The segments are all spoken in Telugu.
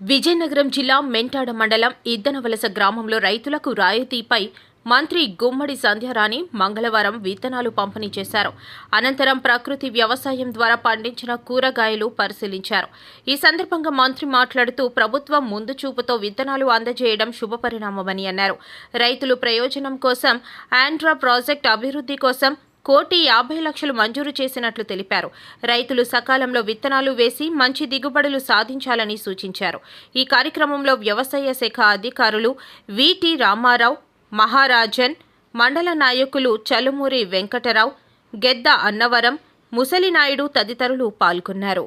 విజయనగరం జిల్లా మెంటాడ మండలం ఇద్దనవలస గ్రామంలో రైతులకు రాయితీపై మంత్రి గుమ్మడి సంధ్యారాణి మంగళవారం విత్తనాలు పంపిణీ చేశారు. అనంతరం ప్రకృతి వ్యవసాయం ద్వారా పండించిన కూరగాయలు పరిశీలించారు. ఈ సందర్భంగా మంత్రి మాట్లాడుతూ ప్రభుత్వం ముందు చూపుతో విత్తనాలు అందజేయడం శుభపరిణామమని అన్నారు. రైతులు ప్రయోజనం కోసం ఆండ్రా ప్రాజెక్ట్ అభివృద్ధి కోసం కోటి యాభై లక్షలు మంజూరు చేసినట్లు తెలిపారు. రైతులు సకాలంలో విత్తనాలు వేసి మంచి దిగుబడులు సాధించాలని సూచించారు. ఈ కార్యక్రమంలో వ్యవసాయ శాఖ అధికారులు విటి రామారావు మహారాజన్ మండల నాయకులు చలుమూరి వెంకటరావు గెద్ద అన్నవరం ముసలినాయుడు తదితరులు పాల్గొన్నారు.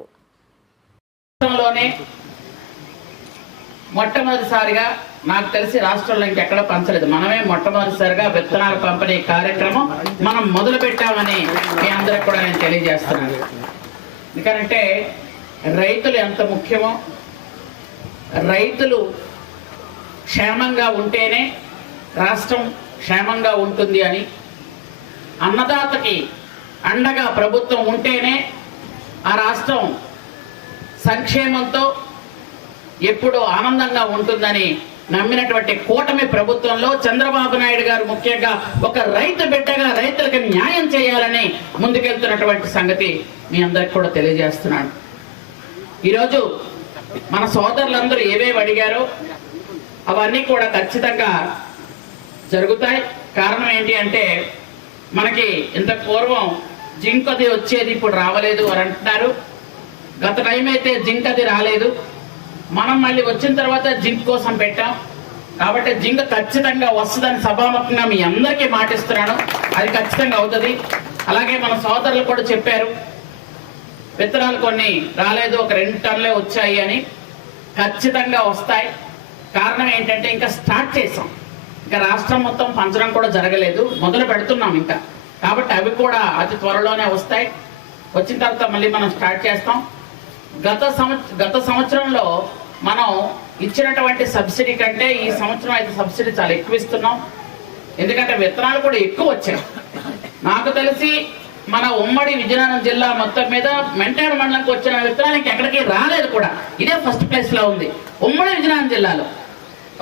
మొట్టమొదటిసారిగా నాకు తెలిసి రాష్ట్రంలో ఇంకెక్కడ పంచలేదు. మనమే మొట్టమొదటిసారిగా విత్తనాల పంపిణీ కార్యక్రమం మనం మొదలు పెట్టామని మీ అందరికి కూడా నేను తెలియజేస్తున్నాను. ఎందుకంటే రైతులు ఎంత ముఖ్యమో రైతులు క్షేమంగా ఉంటేనే రాష్ట్రం క్షేమంగా ఉంటుంది అని అన్నదాతకి అండగా ప్రభుత్వం ఉంటేనే ఆ రాష్ట్రం సంక్షేమంతో ఎప్పుడో ఆనందంగా ఉంటుందని నమ్మినటువంటి కూటమి ప్రభుత్వంలో చంద్రబాబు నాయుడు గారు ముఖ్యంగా ఒక రైతు బిడ్డగా రైతులకు న్యాయం చేయాలని ముందుకెళ్తున్నటువంటి సంగతి మీ అందరికి కూడా తెలియజేస్తున్నాను. ఈరోజు మన సోదరులందరూ ఏవేవి అడిగారో అవన్నీ కూడా ఖచ్చితంగా జరుగుతాయి. కారణం ఏంటి అంటే మనకి ఇంత పూర్వం జింక్ అది వచ్చేది ఇప్పుడు రావలేదు అని అంటున్నారు. గత టైం అయితే జింక్ అది రాలేదు. మనం మళ్ళీ వచ్చిన తర్వాత జింక్ కోసం పెట్టాం. కాబట్టి జింక్ ఖచ్చితంగా వస్తుందని సభాముఖంగా మీ అందరికీ మాటిస్తున్నాను. అది ఖచ్చితంగా అవుతుంది. అలాగే మన సోదరులు కూడా చెప్పారు. విత్తనాలు కొన్ని రాలేదు ఒక రెండు టన్నులే వచ్చాయి అని. ఖచ్చితంగా వస్తాయి. కారణం ఏంటంటే ఇంకా స్టార్ట్ చేసాం. ఇంకా రాష్ట్రం మొత్తం పంచడం కూడా జరగలేదు. మొదలు పెడుతున్నాం ఇంకా. కాబట్టి అవి కూడా అతి త్వరలోనే వస్తాయి. వచ్చిన తర్వాత మళ్ళీ మనం స్టార్ట్ చేస్తాం. గత సంవత్సరం గత సంవత్సరంలో మనం ఇచ్చినటువంటి సబ్సిడీ కంటే ఈ సంవత్సరం అయితే సబ్సిడీ చాలా ఎక్కువ ఇస్తున్నాం ఎందుకంటే విత్తనాలు కూడా ఎక్కువ వచ్చాయి నాకు తెలిసి మన ఉమ్మడి విజయనగరం జిల్లా మొత్తం మీద మెంటాడు మండలంకి వచ్చిన విత్తనాలకి ఎక్కడికి రాలేదు కూడా. ఇదే ఫస్ట్ ప్లేస్లో ఉంది. ఉమ్మడి విజయనగరం జిల్లాలో.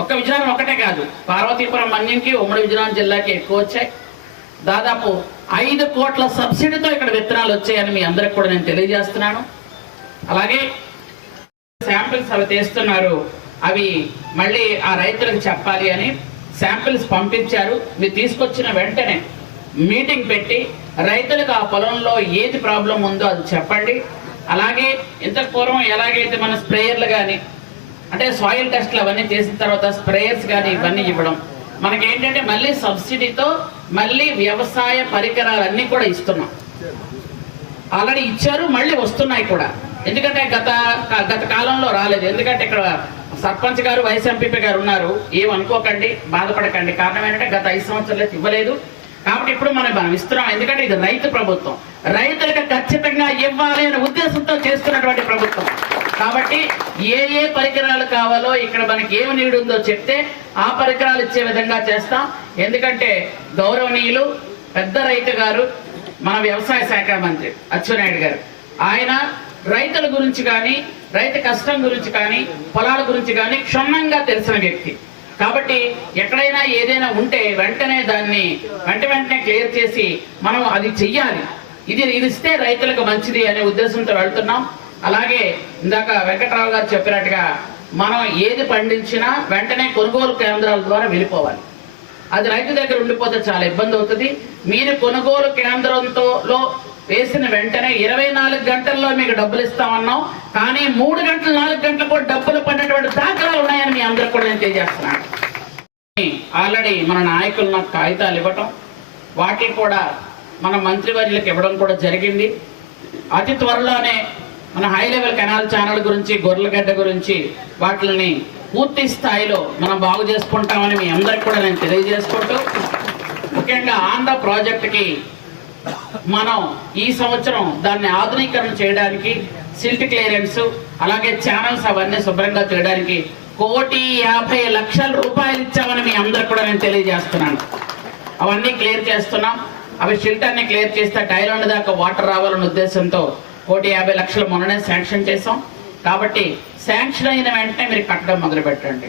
ఒక్క విజయనగరం ఒకటే కాదు. పార్వతీపురం మన్యంకి ఉమ్మడి విజయనగరం జిల్లాకి ఎక్కువ వచ్చాయి దాదాపు ఐదు కోట్ల సబ్సిడీతో ఇక్కడ విత్తనాలు వచ్చాయని మీ అందరికి కూడా నేను తెలియజేస్తున్నాను. అలాగే శాంపిల్స్ అవి తీస్తున్నారు. అవి మళ్ళీ ఆ రైతులకు చెప్పాలి అని శాంపిల్స్ పంపించారు. మీరు తీసుకొచ్చిన వెంటనే మీటింగ్ పెట్టి రైతులకు ఆ పొలంలో ఏది ప్రాబ్లం ఉందో అది చెప్పండి. అలాగే ఇంతకు పూర్వం ఎలాగైతే మన స్ప్రేయర్లు కానీ అంటే సాయిల్ టెస్ట్లు అవన్నీ చేసిన తర్వాత స్ప్రేయర్స్ కానీ ఇవన్నీ ఇవ్వడం మనకేంటంటే మళ్ళీ సబ్సిడీతో మళ్ళీ వ్యవసాయ పరికరాలన్నీ కూడా ఇస్తున్నాం. ఆల్రెడీ ఇచ్చారు మళ్ళీ వస్తున్నాయి కూడా. ఎందుకంటే గత గత కాలంలో రాలేదు. ఎందుకంటే ఇక్కడ సర్పంచ్ గారు వైస్ ఎంపీపీ గారు ఉన్నారు. ఏమనుకోకండి బాధపడకండి. కారణం ఏంటంటే గత ఐదు సంవత్సరాలు ఇవ్వలేదు. కాబట్టి ఇప్పుడు మనం మనం ఇస్తున్నాం. ఎందుకంటే ఇది రైతు ప్రభుత్వం. రైతులకు ఖచ్చితంగా ఇవ్వాలి అనే ఉద్దేశంతో చేస్తున్నటువంటి ప్రభుత్వం. కాబట్టి ఏ ఏ పరికరాలు కావాలో ఇక్కడ మనకి ఏమి నీడు ఉందో చెప్తే ఆ పరికరాలు ఇచ్చే విధంగా చేస్తాం. ఎందుకంటే గౌరవనీయులు పెద్ద రైతు గారు మన వ్యవసాయ శాఖ మంత్రి అచ్చెన్నాయుడు గారు. ఆయన రైతుల గురించి కానీ రైతు కష్టం గురించి కానీ పొలాల గురించి కానీ క్షుణ్ణంగా తెలిసిన వ్యక్తి. కాబట్టి ఎక్కడైనా ఏదైనా ఉంటే వెంటనే దాన్ని వెంట వెంటనే క్లియర్ చేసి మనం అది చెయ్యాలి. ఇది ఇది ఇస్తే రైతులకు మంచిది అనే ఉద్దేశంతో వెళ్తున్నాం. అలాగే ఇందాక వెంకట్రావు గారు చెప్పినట్టుగా మనం ఏది పండించినా వెంటనే కొనుగోలు కేంద్రాల ద్వారా వెళ్ళిపోవాలి. అది రైతు దగ్గర ఉండిపోతే చాలా ఇబ్బంది అవుతుంది. మీరు కొనుగోలు కేంద్రంతో వేసిన వెంటనే ఇరవై నాలుగు గంటల్లో మీకు డబ్బులు ఇస్తామన్నాం. కానీ మూడు గంటలు నాలుగు గంటలు కూడా డబ్బులు పడినటువంటి దాఖలాలు ఉన్నాయని మీ అందరికి కూడా నేను తెలియజేస్తున్నాను. ఆల్రెడీ మన నాయకులు నాకు కాగితాలు ఇవ్వటం వాటికి కూడా మన మంత్రివర్యులకు ఇవ్వడం కూడా జరిగింది. అతి త్వరలోనే మన హై లెవెల్ కెనాల్ ఛానల్ గురించి గొర్రెలగడ్డ గురించి వాటిని పూర్తి స్థాయిలో మనం బాగు చేసుకుంటామని మీ అందరికి కూడా నేను తెలియజేసుకుంటూ ముఖ్యంగా ఆంధ్ర ప్రాజెక్టుకి మనం ఈ సంవత్సరం దాన్ని ఆధునీకరణ చేయడానికి సిల్ట్ క్లియరెన్స్ అలాగే ఛానల్స్ అవన్నీ శుభ్రంగా చేయడానికి కోటి యాభై లక్షల రూపాయలు ఇచ్చామని మీ అందరికి కూడా నేను తెలియజేస్తున్నాను. అవన్నీ క్లియర్ చేస్తున్నాం. అవి షిల్ట్ అన్ని క్లియర్ చేస్తే టైలాండ్ దాకా వాటర్ రావాలనే ఉద్దేశంతో కోటి యాభై లక్షలు మొన్ననే శాంక్షన్ చేసాం కాబట్టి శాంక్షన్ అయిన వెంటనే మీరు కట్టడం మొదలు పెట్టండి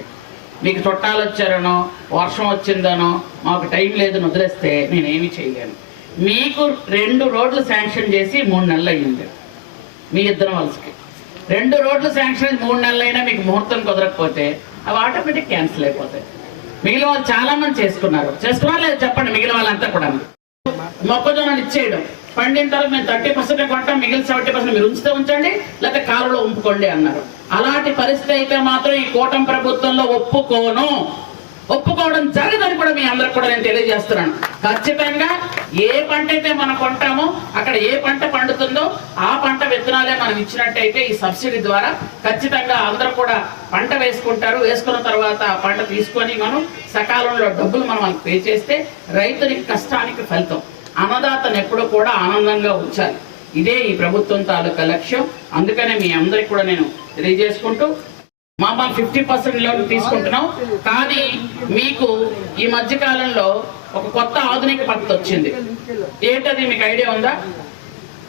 మీకు చుట్టాలు వచ్చారనో వర్షం వచ్చిందనో మాకు టైం లేదని వదిలేస్తే నేనేమి చేయలేను. మీకు రెండు రోడ్లు శాంక్షన్ చేసి మూడు నెలలు అయ్యింది. మీ ఇద్దరం వలసకి. రెండు రోడ్లు శాంక్షన్ మూడు నెలలైనా మీకు ముహూర్తం కుదరకపోతే అవి ఆటోమేటిక్ క్యాన్సిల్ అయిపోతాయి. మిగిలిన వాళ్ళు చాలా మంది చేసుకున్నారు. చేసుకున్నారు లేదు చెప్పండి మిగిలిన వాళ్ళంతా కూడా మొక్కజొన్నలు ఇచ్చేయడం. పండిన తర్వాత మేము థర్టీ పర్సెంట్ కొంటాం మిగిలిన సెవెంటీ పర్సెంట్ మీరు ఉంచితే ఉంచండి లేకపోతే కారులో ఉంపుకోండి అన్నారు. అలాంటి పరిస్థితి అయితే మాత్రం ఈ కూటమి ప్రభుత్వంలో ఒప్పుకోను. ఒప్పుకోవడం జరగదని కూడా మీ అందరికి కూడా నేను తెలియజేస్తున్నాను. ఖచ్చితంగా ఏ పంట అయితే మనం కొంటామో అక్కడ ఏ పంట పండుతుందో ఆ పంట విత్తనాలే మనం ఇచ్చినట్టయితే ఈ సబ్సిడీ ద్వారా ఖచ్చితంగా అందరూ కూడా పంట వేసుకుంటారు. వేసుకున్న తర్వాత ఆ పంట తీసుకొని మనం సకాలంలో డబ్బులు మనం పే చేస్తే రైతునికి కష్టానికి ఫలితం. అన్నదాతను ఎప్పుడూ కూడా ఆనందంగా ఉంచాలి. ఇదే ఈ ప్రభుత్వం తాలూకా లక్ష్యం. అందుకనే మీ అందరికి కూడా నేను తెలియజేసుకుంటూ మా మా ఫిఫ్టీ పర్సెంట్ లోన్ తీసుకుంటున్నాం. కానీ మీకు ఈ మధ్య కాలంలో ఒక కొత్త ఆధునిక పద్ధతి వచ్చింది. ఏంటది మీకు ఐడియా ఉందా?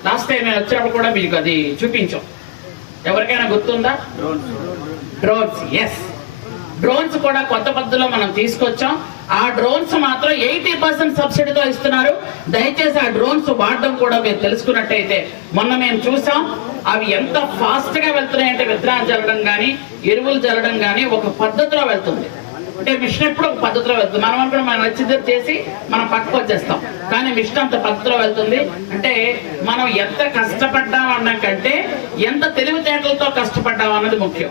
లాస్ట్ టైం నేను వచ్చినప్పుడు కూడా మీకు అది చూపించాం. ఎవరికైనా గుర్తుందా? డ్రోన్స్ ఎస్ డ్రోన్స్ కూడా కొత్త పద్ధతిలో మనం తీసుకొచ్చాం. ఆ డ్రోన్స్ మాత్రం ఎయిటీ పర్సెంట్ సబ్సిడీతో ఇస్తున్నారు. దయచేసి ఆ డ్రోన్స్ వాడడం కూడా మీరు తెలుసుకున్నట్టయితే మొన్న మేము చూసాం. అవి ఎంత ఫాస్ట్గా వెళ్తున్నాయంటే విత్తనాలు చల్లడం కానీ ఎరువులు చల్లడం కానీ ఒక పద్ధతిలో వెళ్తుంది. అంటే మిషన్ ఎప్పుడు ఒక పద్ధతిలో వెళ్తుంది. మనం అనుకున్న మనం నచ్చింది చేసి మనం పక్కకు వచ్చేస్తాం. కానీ మిషన్ అంత పద్ధతిలో వెళ్తుంది అంటే మనం ఎంత కష్టపడ్డాం అన్న కంటే ఎంత తెలివితేటలతో కష్టపడ్డాం అన్నది ముఖ్యం.